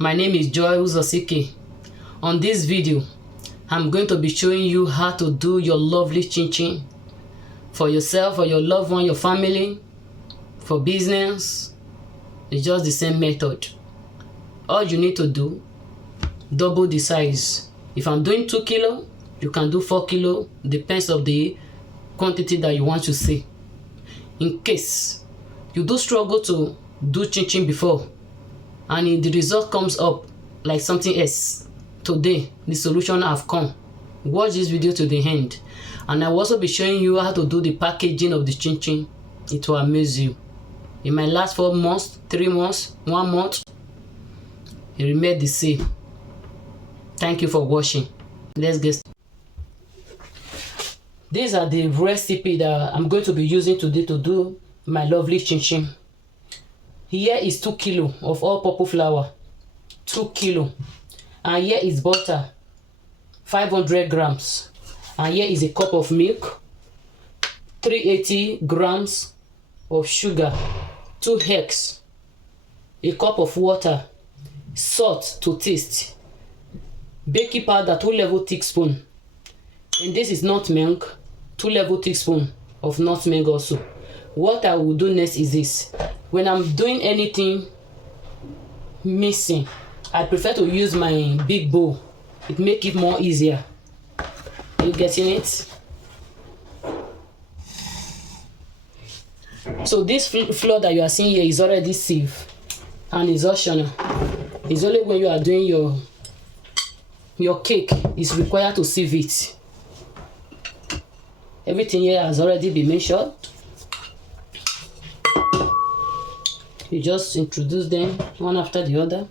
My name is Joy Uzosike. On this video, I'm going to be showing you how to do your lovely chin chin for yourself, for your loved one, your family, for business. It's just the same method. All you need to do, double the size. If I'm doing 2 kilo, you can do 4 kilo, depends of the quantity that you want to see. In case you do struggle to do chin chin before and the result comes up like something else, today the solution have come. Watch this video to the end, and I will also be showing you how to do the packaging of the chin chin. It will amaze you. It might last 4 months, 3 months, 1 month. It remains the same. Thank you for watching. Let's get started. These are the recipe that I'm going to be using today to do my lovely chin chin. Here is 2 kilo of all-purpose flour, 2 kilo, and here is butter, 500 grams, and here is a cup of milk, 380 grams of sugar, 2 eggs, a cup of water, salt to taste, baking powder 2 level teaspoon, and this is nutmeg, 2 level teaspoon of nutmeg also. What I will do next is this. When I'm doing anything mixing, I prefer to use my big bowl. It makes it more easier. Are you getting it? So this flour that you are seeing here is already sieved and is optional. It's only when you are doing your cake is required to sieve it. Everything here has already been measured. You just introduce them one after the other.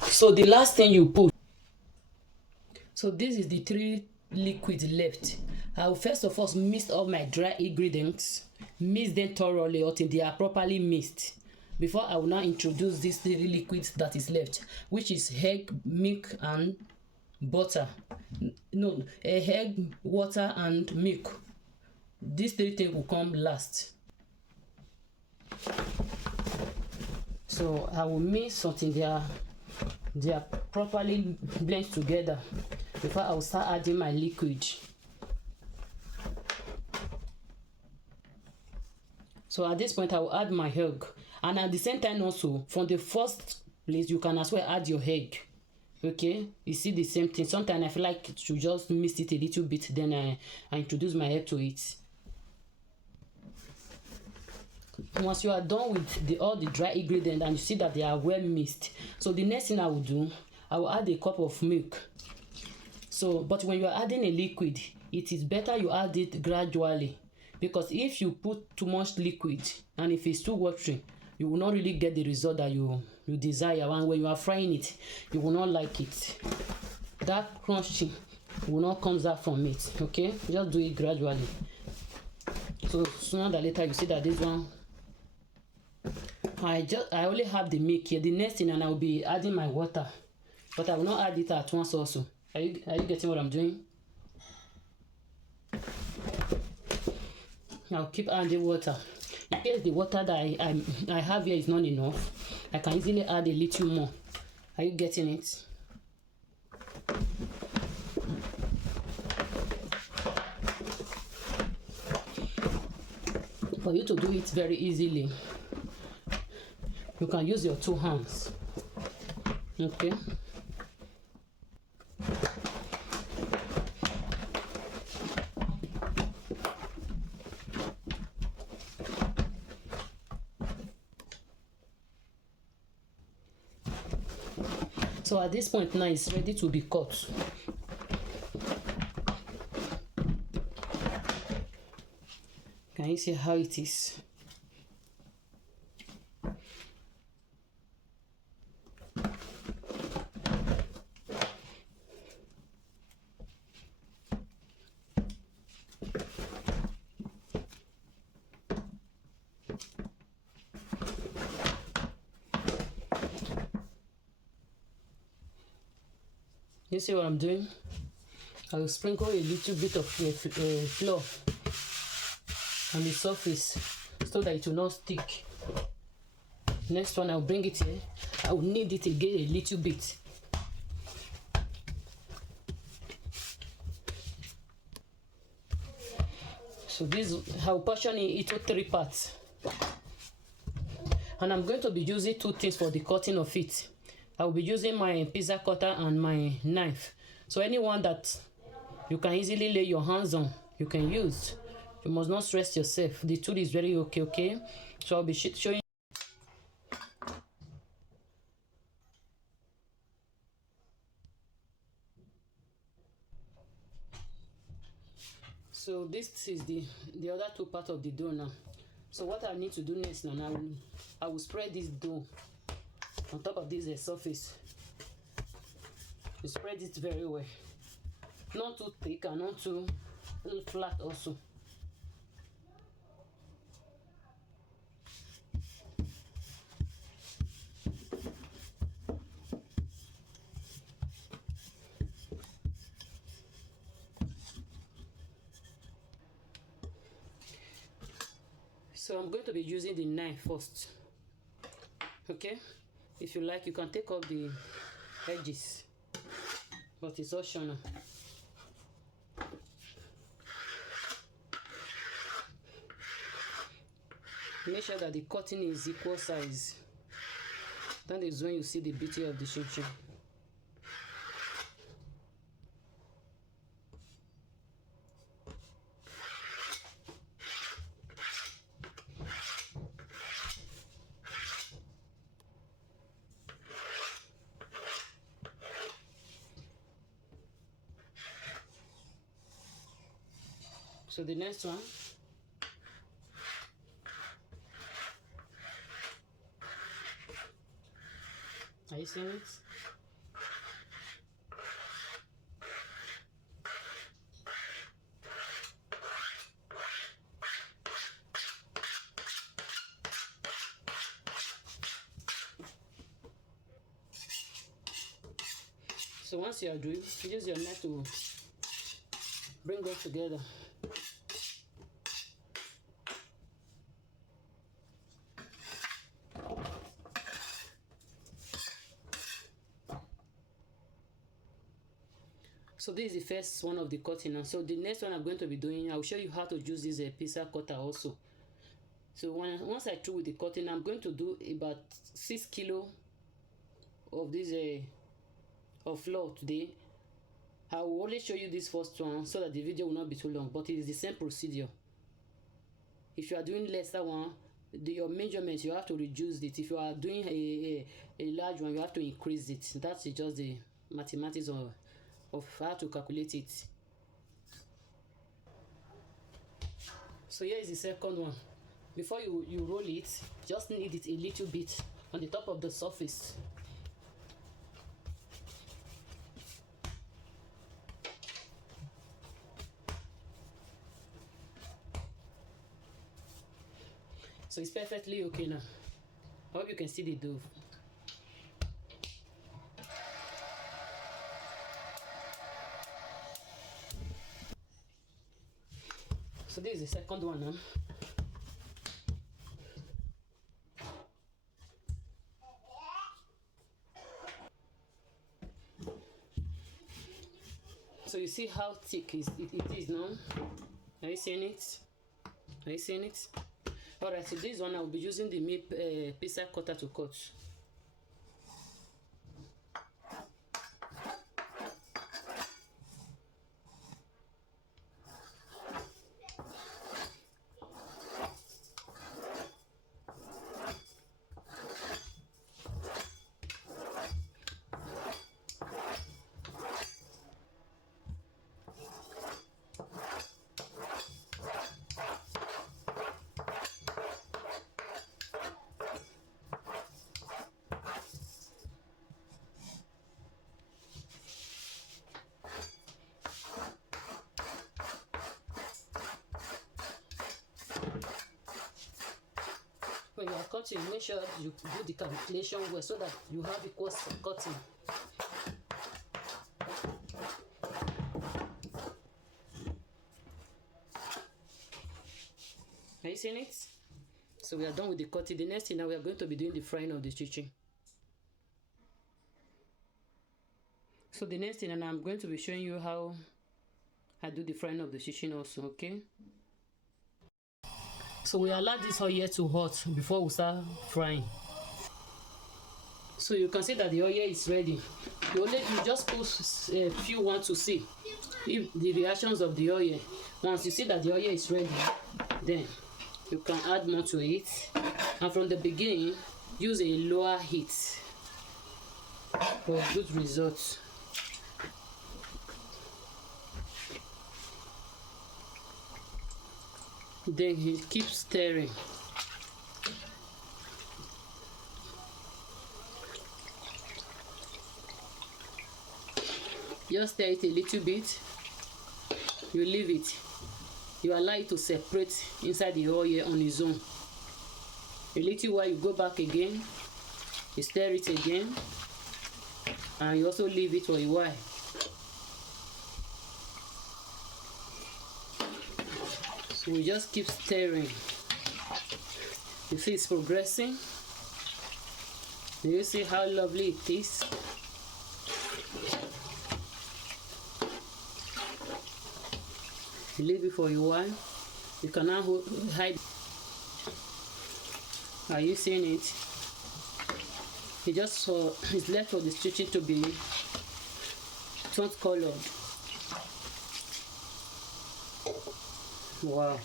So the last thing you put. So this is the 3 liquids left. I will first of all mix all my dry ingredients, mix them thoroughly until they are properly mixed. Before I will now introduce these 3 liquids that is left, which is egg, milk, and butter. No, egg, water, and milk. These 3 things will come last. So I will mix something they are properly blended together before I will start adding my liquid. So at this point I will add my egg, and at the same time also from the first place you can as well add your egg. Okay, you see the same thing. Sometimes I feel like to just mix it a little bit, then I introduce my egg to it. Once you are done with all the dry ingredients and you see that they are well mixed, so the next thing I will do, I will add a cup of milk. So but when you are adding a liquid, it is better you add it gradually, because if you put too much liquid and if it's too watery, you will not really get the result that you desire, and when you are frying it, you will not like it. That crunchy will not come out from it. Okay, just do it gradually. So sooner than later you see that this one, I only have the milk here. The next thing, and I will be adding my water, but I will not add it at once also. Are you getting what I'm doing? I'll keep adding water. In case the water that I have here is not enough, I can easily add a little more. Are you getting it? For you to do it very easily, you can use your 2 hands. Okay. So at this point now it's ready to be cut. Can you see how it is? You see what I'm doing? I will sprinkle a little bit of flour on the surface so that it will not stick. Next one, I'll bring it here. I will knead it again a little bit. So this, I'll portion it into 3 parts. And I'm going to be using 2 things for the cutting of it. I will be using my pizza cutter and my knife. So anyone that you can easily lay your hands on, you can use. You must not stress yourself. The tool is very okay. So I'll be showing. So this is the other 2 parts of the dough now. So what I need to do next now, I will spread this dough on top of this surface. You spread it very well, not too thick and not too flat also. So I'm going to be using the knife first. Okay, if you like, you can take off the edges, but it's optional. Make sure that the cutting is equal size. That is when you see the beauty of the chin-chin. So the next one, are you seeing it? So once you are doing, use your knife to bring them together. So this is the first one of the cutting. And so the next one I'm going to be doing, I'll show you how to use this pizza cutter also. So once I through with the cutting, I'm going to do about 6 kilo of this of flour today. I will only show you this first one so that the video will not be too long, but it is the same procedure. If you are doing lesser one, your measurements, you have to reduce it. If you are doing a large one, you have to increase it. That's just the mathematics of how to calculate it. So here is the second one. Before you roll it, just knead it a little bit on the top of the surface. So it's perfectly okay now. I hope you can see the dough. So this is the second one now. So you see how thick it is now. Are you seeing it? Are you seeing it? Alright, so this one I will be using the pizza cutter to cut. When you are cutting, make sure you do the calculation well so that you have equal cutting. seeing it? So we are done with the cutting. The next thing now, we are going to be doing the frying of the chicken. So the next thing, and I'm going to be showing you how I do the frying of the chicken also, okay? So we allow this oil to hot before we start frying. So you can see that the oil is ready. You just put a few ones to see if the reactions of the oil. Once you see that the oil is ready, then you can add more to it. And from the beginning, use a lower heat for good results. Then he keeps stirring. Just stir it a little bit. You leave it. You allow it to separate inside the oil on its own. A little while, you go back again. You stir it again, and you also leave it for a while. So we just keep stirring. You see it's progressing. Do you see how lovely it is? You leave it for a while. You can now hide. Are you seeing it? It's left for the chicken to be turned colored. Wow,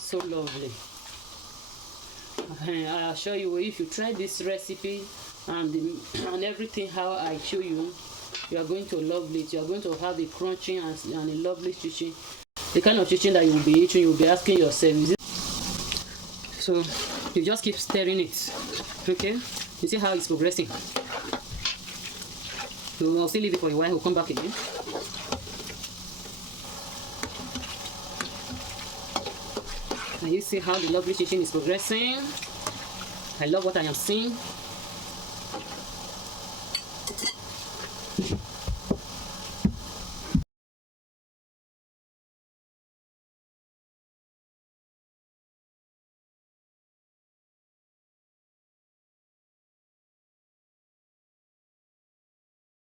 so lovely. I assure you, if you try this recipe and everything how I show you, you are going to love it. You are going to have a crunchy and a lovely chicken. The kind of chicken that you will be eating, you will be asking yourself, is it? So you just keep stirring it. Okay, you see how it's progressing. So I'll still leave it for a while. We'll come back again. And you see how the lovely chicken is progressing. I love what I am seeing.